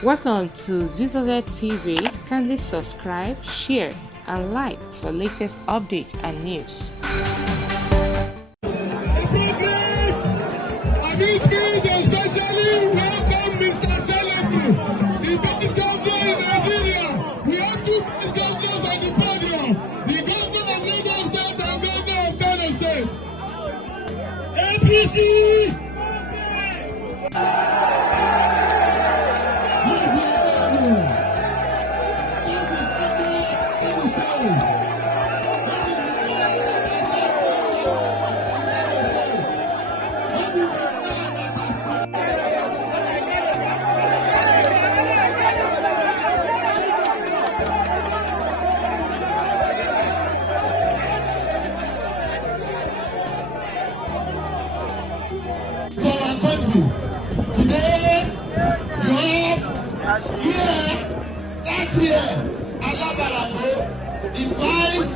Welcome to Zisodel TV. Kindly subscribe, share, and like for latest updates and news. Especially welcome Mr. Sanwo-Olu, the best governor in Nigeria. We have two best governors on the podium, the governor of Lagos State and governor of Kano State. APC! To our country. Today, you have here, that year, Alaba, the vice